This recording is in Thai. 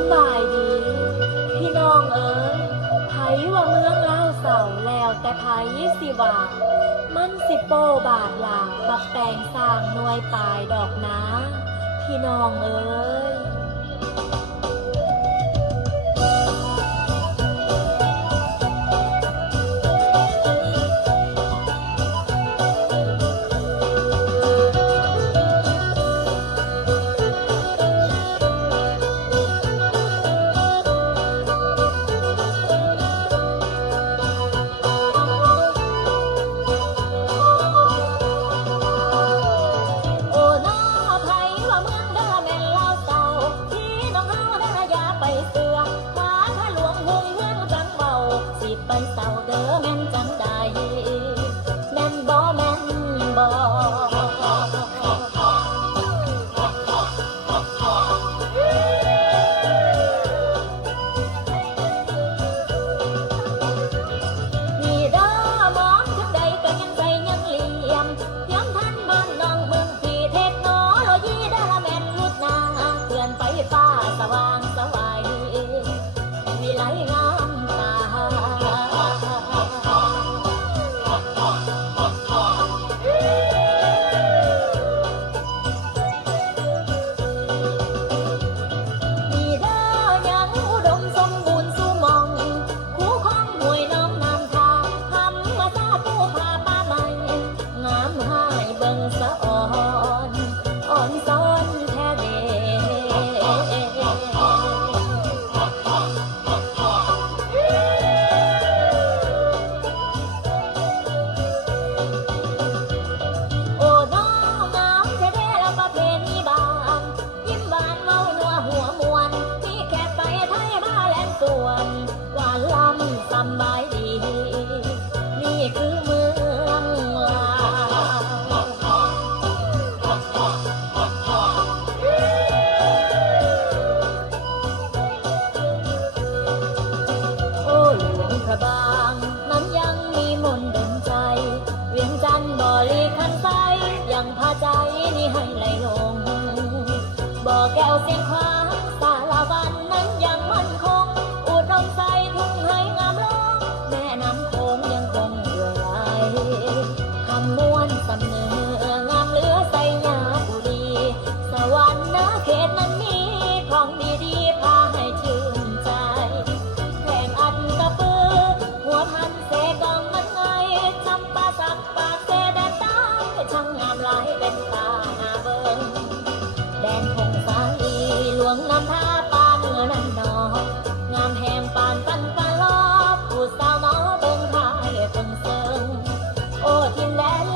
ำบายดีพี่น้องเอ๋ยไผว่าเมืองลาวเศร้าแล้วแต่ไผสิว่ามันสิโปบาทหลาบักแตงสร้างหน่วยปลายดอกนาพี่น้องเอ๋ย โอ้น้อไผว่าเมืองเด้อแม่นลาวเก่าพี่น้องเฮาเด้ออย่าไปเสือหาถ้าหลวงหุงเมืองจังเบาสิไปเศร้าเด้อแม่นจังใดแม่นบ่แม่นบ่ นี่เด้อมองถึงใดก็ยังใจยังเหลี่ยมย้ำทันบ้านน้องเมืองที่เทคโนโลยีเด้อละแม่นรุดหนาเคลื่อนไปฟ้าสว่างสวายวิไลงามตา มีเด้อยังอุดมสมบูรณ์สู่หม่องคู่ของห้วยน้องน้ำทาธรรมชาติผู้พาป่าไม้งามหายเบิ่งสะอ่อนอ่อนซ้อนแท้เด้โอ้น้องงามแท้เด้แล้วประเพณีบ้านยิ้มบานเมานัวหัวมวนมีแขกไปไทยมาแลนสวนหวานลำสำบายดีนี่คือเมืองลาว โอ้หลวงพระบางนั้นยังมีมนต์ดลใจ เวียงจันทร์บ่อลีคันไซยังพาใจนี่ให้ไหลลง บ่อแก้วเสียงขวางสาลาวันนั้นยังมั่นคง อุดมใสทุ่งให้งามลงแม่น้ำโขงยังคงเรื่อยไหลคำม้วนสำเนองามเหลือใสยาบุรี สวรรค์นาเขตนั้นมีของดีๆพาให้ชื่นใจ แข่งอัดกระปือหัวพันเสกองมันไงจำปาสักปากเสแดนใต้ช่างงามหลายเป็นตาหน้าเบิ่งแดนพงสาลีหลวงน้ำท่าปานเหนือนั่นนองามแหมปานปันปลอบผู้สาวน้อเบิ่งทายเพิ่งเซิงโอ้ทินแดน